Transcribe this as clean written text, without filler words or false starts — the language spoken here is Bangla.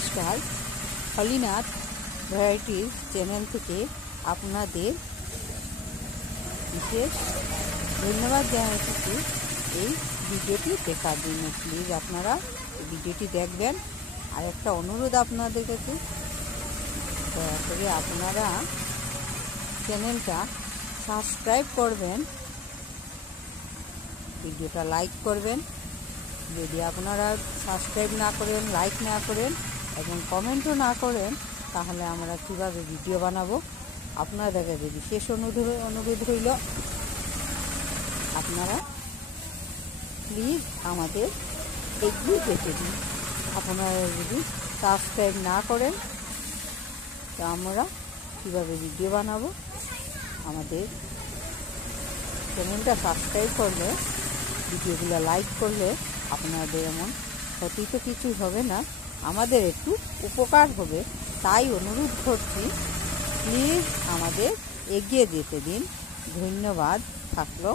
নমস্কার, হলিনাথ ভ্যারাইটির চ্যানেল থেকে আপনাদের বিশেষ ধন্যবাদ জানাচ্ছি এই ভিডিওটি দেখার জন্য। প্লিজ আপনারা ভিডিওটি দেখবেন। আর একটা অনুরোধ আপনাদের কাছে, দয়া করে আপনারা চ্যানেলটা সাবস্ক্রাইব করবেন, ভিডিওটা লাইক করবেন। যদি আপনারা সাবস্ক্রাইব না করেন, লাইক না করেন এবং কমেন্টও না করেন, তাহলে আমরা কীভাবে ভিডিও বানাবো? আপনাদের কাছে বিশেষ অনুরোধ রইল, আপনারা প্লিজ আমাদের এগিয়ে যেতে দিন। আপনারা যদি সাবস্ক্রাইব না করেন, তো আমরা কীভাবে ভিডিও বানাবো? আমাদের চ্যানেলটা সাবস্ক্রাইব করলে, ভিডিওগুলো লাইক করলে আপনাদের এমন ক্ষতি তো কিছু হবে না, আমাদের একটু উপকার হবে। তাই অনুরোধ করছি, প্লিজ আমাদের এগিয়ে যেতে দিন। ধন্যবাদ থাকলো।